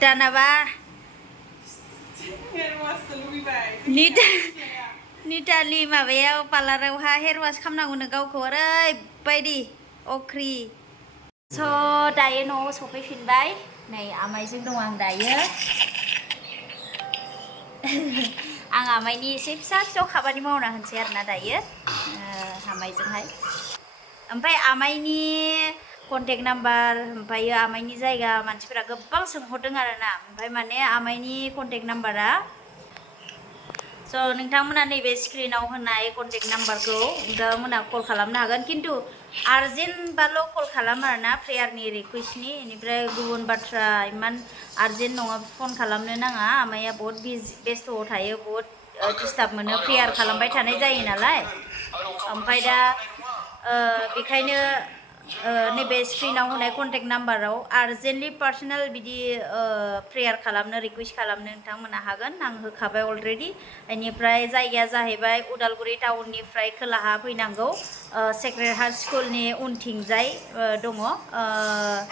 दानाबा नितानि माबायाव पार्लारावहा hair wash खालामनांगौनो गावखौ ओरैबायदि अख्रि स' दायो न'आव सफैफिनबाय नै आमाइजों दं आं दायो आं आमाइनि एसे फिसा फिसौ खामानि मावना होनसै आरोना दायो आमाइजोंहाय ओमफ्राय आमाइनि कन्टेक्ट नाम्बार ओमफ्रायो आमाइनि जायगा मानसिफोरा गोबां सोंहरदों आरोना ओमफ्राय माने आमाइनि कन्टेक्ट नाम्बारा स' नोंथांमोना नैबे स्क्रिनाव होनाय कन्टेक्ट नाम्बारखौ नोंथांमोना कल खालामनो हागोन खिन्थु आर्जेन्टबाल' कल खालाम आरोना प्रेयारनि रिकुवेस्टनि बेनिफ्राय गुबुन बाथ्रा इमान आर्जेन्ट नङा फन खालामनो नाङा आमाइया बहुत बेस्थ'आव थायो बहुत डिस्टार्ब मोनो प्रेयार खालामबाय थानाय जायो नालाय ओमफ्राय दा बेखायनो नैबे स्क्रिनाव होनाय कन्टेक्ट नाम्बाराव आर्जेन्टलि पार्सनेल बिदि प्रेयार खालामनो रिकुवेस्ट खालामनो नोंथांमोना हागोन आं होखाबाय अलरेडि बेनिफ्राय जायगाया जाहैबाय उदालगुरि टाउननिफ्राय खोलाहा फैनांगौ सेक्रेड हार्ट स्कुलनि उनथिंजाय दङ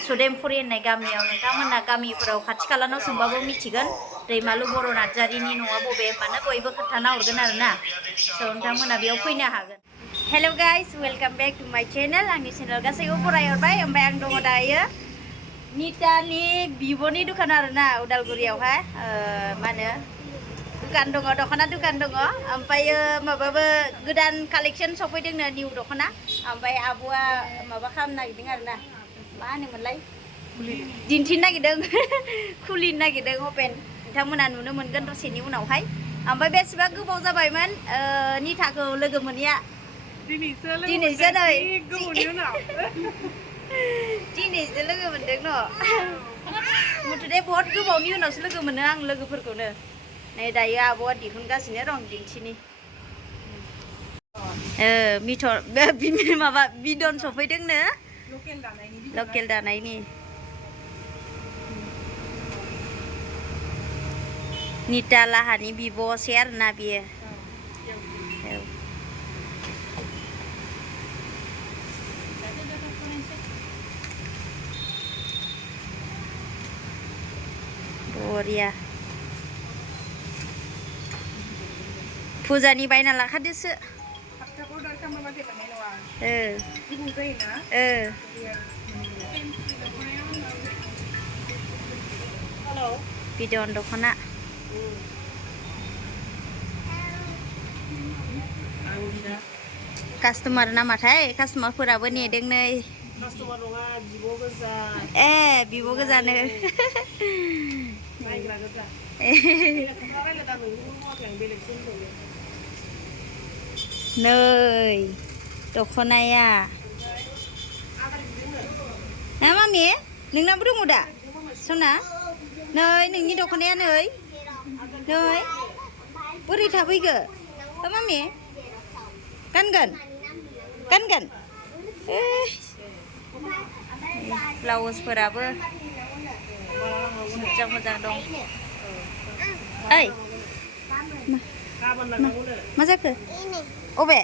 सुदेमपुरि होननाय गामियाव नोंथांमोना गामिफोराव खाथि खालानाव सोंबाबो मिथिगोन दैमालु बर' नार्जारिनि न'आ बबे मानो बयबो खोन्थाना हरगोन आरोना स' नोंथांमोना बेयाव फैनो हागोन हेल' गाइस वेलकाम बेक टु माय चेनेल आंनि चेनेल गासैखौबो फरायहरबाय ओमफ्राय आं दङ दायो नितानि बिब'नि दुखान आरोना उदालगुरियावहाय मा होनो दुखान दङ दख'ना दुखान दङ ओमफ्रायो माबाबो गोदान कालेक्सन सफैदोंनो निउ दख'ना ओमफ्राय आब'आ माबा खालामनो नागिरदों आरोना मा होनोमोनलाय दिन्थिनो नागिरदों खुलिनो नागिरदों अपेन नोंथांमोना नुनो मोनगोन दसेनि उनावहाय ओमफ्राय बेसेबा गोबाव जाबायमोन निताखौ लोगो मोनैया दिनैसो नै दिनैसो लोगो मोनदों न' मुथुथे बहुत गोबावनि उनावसो लोगो मोनो आं लोगोफोरखौनो नै दायो आब'आ दिहुनगासिनो दं दिन्थिनि माबा बिदन सफैदोंनो लकेल दानायनि निता लाहानि बिब'सै आरोना बियो बरिया फुजानि बायना लाखादोसो बिदन दख'ना कास्टमार नामाथाय कास्टमारफोराबो नेदों नै बिब' गोजानो नै दख'नाया मामि नोंनाबो दङ दा सना नै नोंनि दख'नाया नै बोरै थाफैखो मामि गानगोन ब्लाउसफोराबो मोजां दं ओइ मा जाखो अबे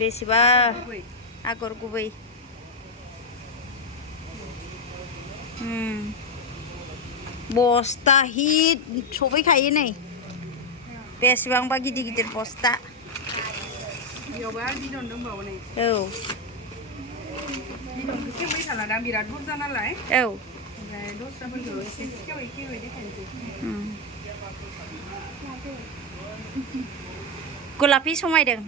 बेसेबा आगर गुबै बस्ता हिट सफैखायो नै बेसेबांबा गिदिर बस्ता बिराद बुरजा नालाय गलापि समायदों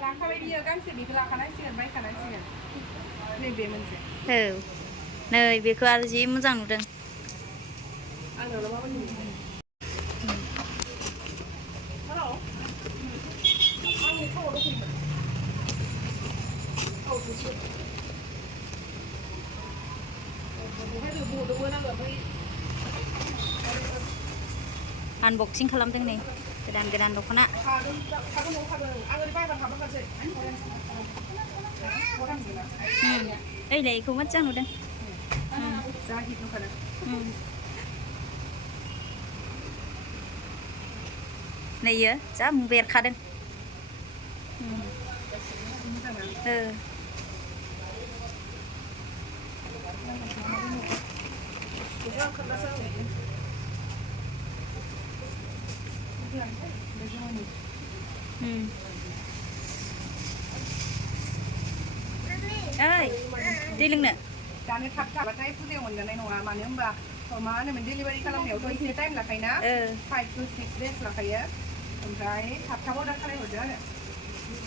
लाखाबाय बियो गांसे बेखौ लाखानांसिगोन बायखानांसिगोन नैबे मोनसे नै बेखौ आरो जि मोजां नुदों आनबक्सिं खालामदों नै गोदान गोदान दख'ना ओइलाय बेखौ मोजां नुदों नैयो जा बेरखादों ओइ दै लोंनो दानो थाब थाबाथाय फुजायाव मोनजानाय नङा मानो होनबा मा होनोमोन डेलिभारि खालामनायावथ' एसे टाइम लाखायोना 5 to 6 days लाखायो ओमफ्राय थाब थाब अर्डार खालामहरदो आरो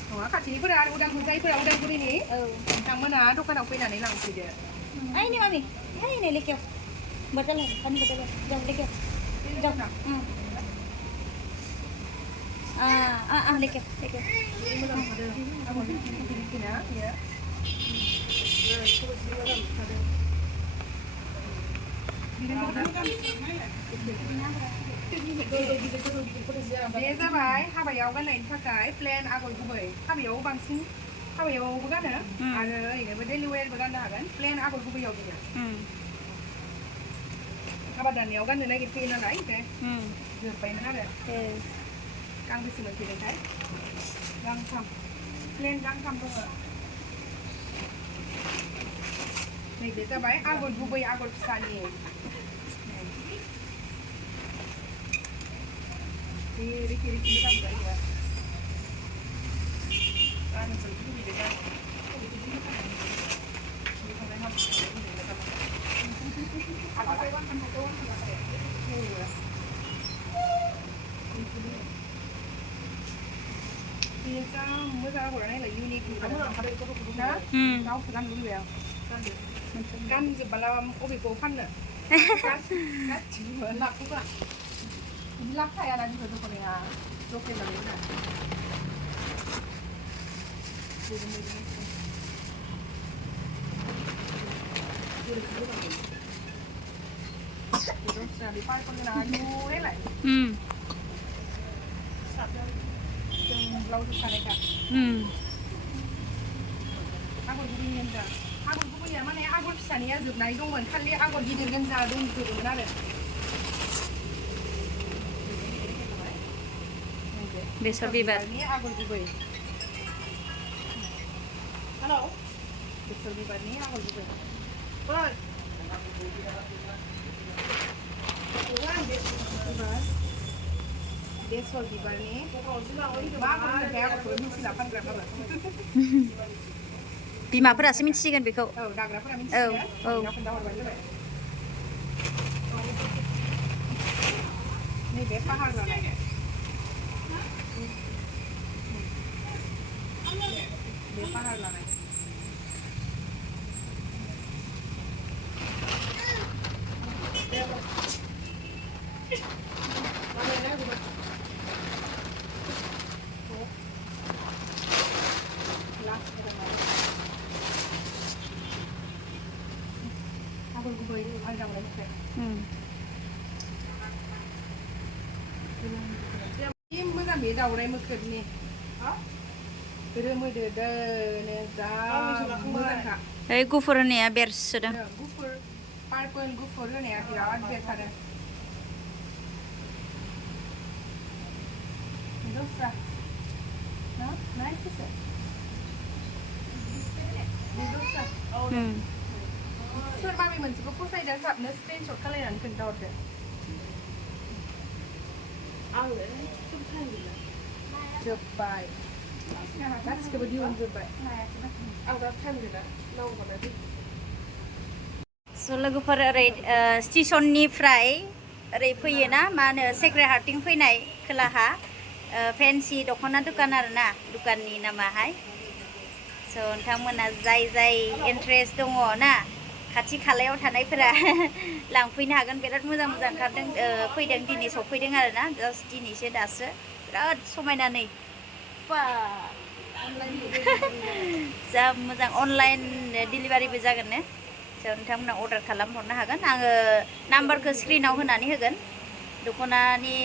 नङा खाथिनिफोरा आरो जायफोरा उदालगुरिनि नोंथांमोना दखानाव फैनानै लांफैदो ai ni mami ai ni lekyo betul kan betul jam lekyo jam lekyo बे जाबाय हाबायाव गाननायनि थाखाय प्लेन आगर गुबै हाबायाव बांसिन हाबायावबो गानो आरो ओरैनोबो डेलि वेयारबो गाननो हागोन प्लेन आगर गुबैयाव बियो हाबा दाननायाव गाननो नागिरफैयो नालाय ओमफ्राय जोब्बायमोन आरो गांबेसे मोनफैदोंथाय गांथाम प्लेन गांथाम दङ नैबे जाबाय आगर गुबै आगर फिसानि रिखि रिखि मोजां जायो मोजां आगर नायलाय इउनिक गावसो गाननो लुबैबाय आं गानजोबबाला अबेखौ फाननो गासिबो लाबोबा बिदि लाब थायाना बिफोर दख'नाया लकेल नालाय ब्लाउस सानायखा आगर गुबै गोनजा आगर गुबैया माने आगर फिसानिया जोबनाय दंमोन खालि आगर गिदिर गोनजा दंजोबोमोन आरो बेसर बिबारनि आगर गुबै हेलौ बेसर बिबारनि आगर गुबै बेसर बिबारनि मा आगरखौ मिथिला फानग्राफोरा बिमाफोरासो मिथिसिगोन बेखौ औ दाग्राफोरा मिथिसिगोन खोन्थाहरबानो जाबाय नैबे फाहार लानाय बे फाहार लानाय आगर गुबै मोजां मोनसे मोजां बे दावराय मोख्रेबनि रोमोदो दोनो जा मोजांखा ओइ गुफुर होनाया बेरसोदों गुफुर पार्पल गुफुर होनाया बिराद बेरखादों दस्रा ना नायखोसो दस्रा सोर माबे मोनसेखौ फसायदों थाबनो स्क्रिनशट खालामनानै खोन्थाहरदो जोब्बाय गासिखौबो दिहुनजोब्बाय लोगोफोर ओरै स्टेसननिफ्राय ओरै फैयोना मा होनो सेक्रेट हार्टिं फैनाय खोलाहा फेन्सि दख'ना दुकान आरोना दुकाननि नामाहाय स' नोंथांमोना जाय इन्ट्रेस्ट दङ ना खाथि खालायाव थानायफोरा लांफैनो हागोन बिराद मोजां मोजां ओंखारदों फैदों दिनै सफैदों आरोना जास्ट दिनैसो दासो बिराद समायना नै बा जा मोजां अनलाइन डिलिभारिबो जागोन ने नोंथांमोना अर्डार खालामहरनो हागोन आङो नाम्बारखौ स्क्रिनाव होनानै होगोन दख'नानि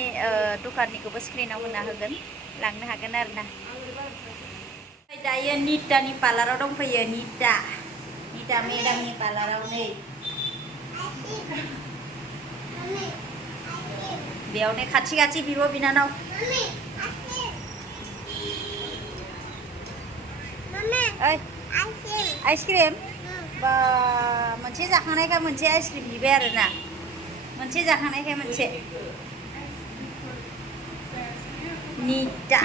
दखाननिखौबो स्क्रिनाव होना होगोन लांनो हागोन आरोना दायो नितानि पार्लाराव दंफैयो निता मेदामनि पार्लाराव नै बेयावनो खाथि खाथि बिब' बिनानाव ओइ आइसक्रिम बा मोनसे जाखांनायखाय मोनसे आइसक्रिम बिबाय आरोना मोनसे जाखांनायखाय मोनसे निता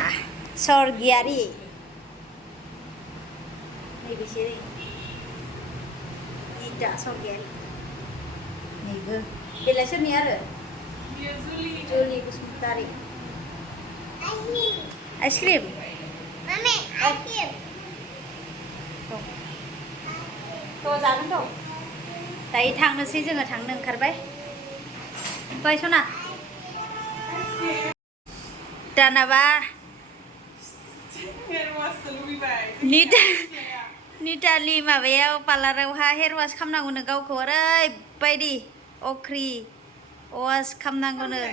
सरगियारि नैबेसोर निता सरगियारि नैबो बेलाय सोरनि आरो जुलि बसुमतारी आइसक्रिम थ' जागोन थ' दायो थांनोसै जोङो थांनो ओंखारबाय ओमफ्राय सना दानाबा नितानि माबायाव पार्लारावहा हेयार वाश खालामनांगौनो गावखौ ओरैबायदि अख्रि वाश खालामनांगौनो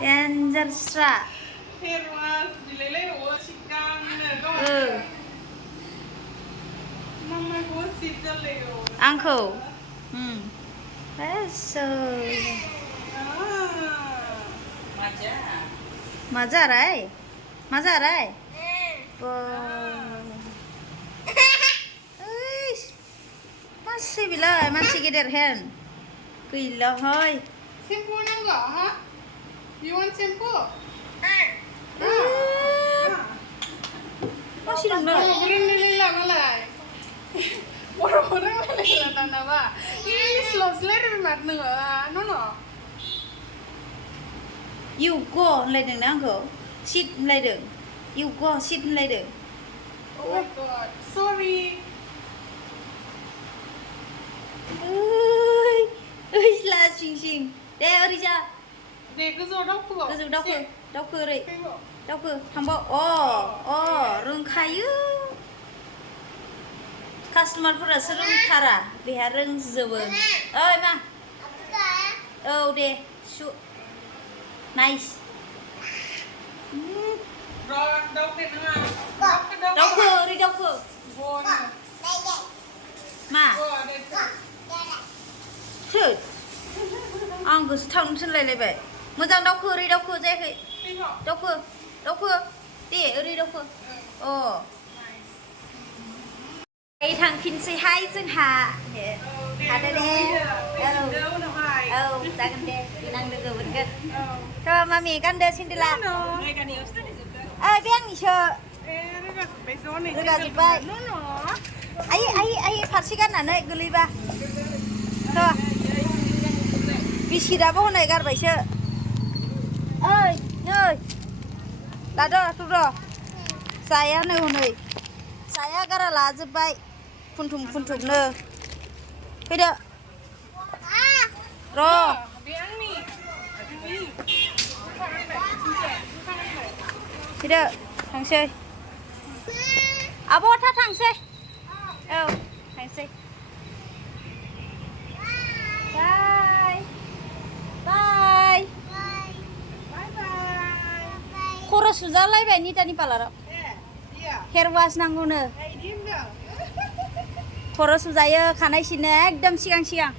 डेन्जार स्रा आंखौ मा जाराय मासे बिलाय मानसि गेदेर हेन गैलाहाय सेम्पु नांगौ हा You want shampoo? Masih dong. Orang nilai malai. Orang nilai tanah ba. Ini slow lebih mat no. You go laideng na angko. Sit laideng. You go sit laideng. Oh my god. Sorry. Lah sing. Deh orija. Deh gozo daukho रै दाउखो थांबाव रोंखायो कास्टमारफोरासो रोंथारा बेहा रोंजोबो ओइ मा औ दे सु nice दाउखो ओरै दाउखो मा थोद आं गोसो थांनो थिनलायलायबाय मोजां दाउखो ओरै दाउखो जायाखै दाउखो दे ओरै दाउखो दायो थांफिनसैहाय जोंहा हादो दे औ जागोन दे देनां लोगो मोनगोन थ' मामि गानदो सेन्देला ओइ बे आंनिसो रोगाजोब्बाय आइ फारसे गाननानै गोलैबा थ' बिस्किटाबो हनै गारबायसो ओइ नै लादो र' जाया नै हनै जाया गारा लाजोब्बाय खुन्थुमनो फैदो र' फैदो थांसै आब' था थांसै औ थांसै बाय खर' सुजालायबाय नितानि पार्लाराव हेयार वाश नांगौनो खर' सुजायो खानाय सिनो एकदम सिगां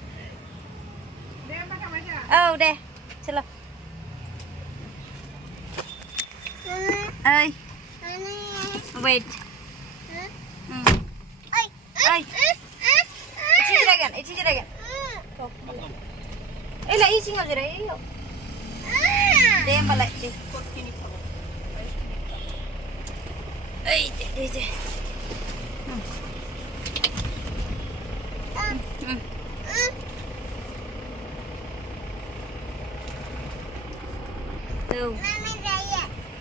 औ दे चलो ओइ wait ओइ इथि जिरायगोन ओइला इ सिङाव जिराय दे होमबालाय दे ओइ दे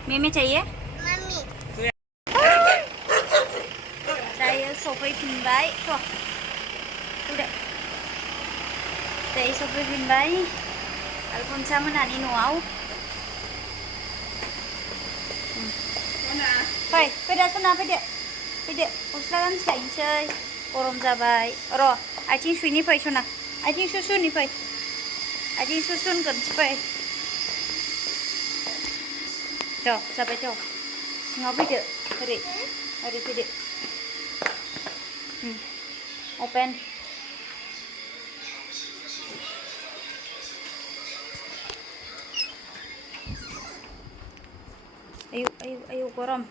Mimi चाहिए? Mami. Dayo sofaifinबाय थ' उदे दायो सफैफिनबाय Alphonsa मोनानि न'आव फैदो सना फैदो गस्ला गानस्लायनोसै गरम जाबाय र' आथिं सुइनि फै सना आथिं सुसुनि फै आथिं सुसुनगोनसो फै थ' जाबाय थ' सिङाव फैदो ओरै फैदो अपेन आयु गरम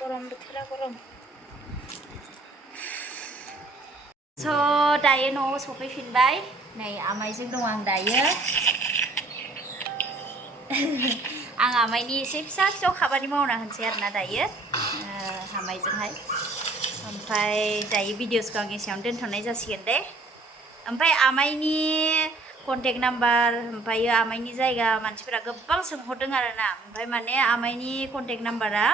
बोथोरा गरम स' दायो न'आव सफैफिनबाय नै आमाइजों दं आं दायो आं आमाइनि एसे फिसा खामानि मावना होनोसै आरोना दायो आमाइजोंहाय ओमफ्राय दायो भिडिअसखौ आं एसेयावनो दोनथ'नाय जासिगोन दे ओमफ्राय आमाइनि कन्टेक्ट नाम्बार ओमफ्राय आमाइनि जायगा मानसिफोरा गोबां सोंहरदों आरोना ओमफ्राय माने आमाइनि कन्टेक्ट नाम्बारा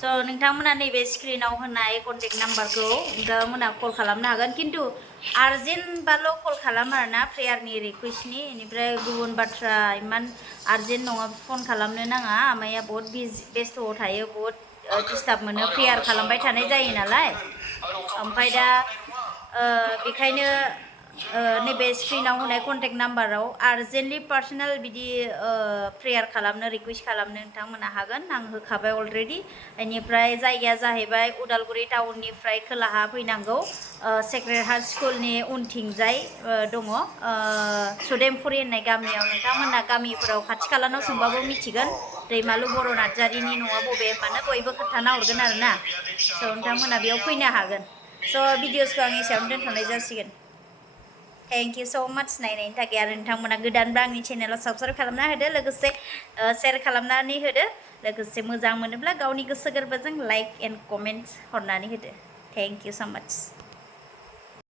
स' नोंथांमोना नैबे स्क्रिनाव होनाय कन्टेक्ट नाम्बारखौ नोंथांमोना कल खालामनो हागोन खिन्थु आर्जेन्टबाल' कल खालाम आरोना प्रेयारनि रिकुवेस्टनि बेनिफ्राय गुबुन बाथ्रा इमान आर्जेन्ट नङा फन खालामनो नाङा आमाइया बहुत बेस्थ'आव थायो बहुत डिस्टार्ब मोनो प्रेयार खालामबाय थानाय जायो नालाय ओमफ्राय दा बेखायनो नैबे स्क्रिनाव होनाय कन्टेक्ट नाम्बाराव आर्जेन्टलि पार्सनेल बिदि प्रेयार खालामनो रिकुवेस्ट खालामनो नोंथांमोना हागोन आं होखाबाय अलरेडि बेनिफ्राय जायगाया जाहैबाय उदालगुरि टाउननिफ्राय खोलाहा फैनांगौ सेक्रेड हार्ट स्कुलनि उनथिंजाय दङ सुदेमपुरि होननाय गामियाव नोंथांमोना गामिफोराव खाथि खालानाव सोंबाबो मिथिगोन दैमालु बर' नार्जारिनि न'आ बबे होनबानो बयबो खोन्थाना हरगोन आरोना स' नोंथांमोना बेयाव फैनो हागोन स' भिडिअसखौ आं एसेयावनो दोनथ'नाय जासिगोन थेंक इउ स' माच नायनायनि थाखाय आरो नोंथांमोना गोदानबा आंनि चेनेलाव साबस्क्राइब खालामना होदो लोगोसे शेयार खालामनानै होदो लोगोसे मोजां मोनोब्ला गावनि गोसो गोरबोजों लाइक एन्ड कमेन्ट हरनानै होदो थेंक इउ स' माच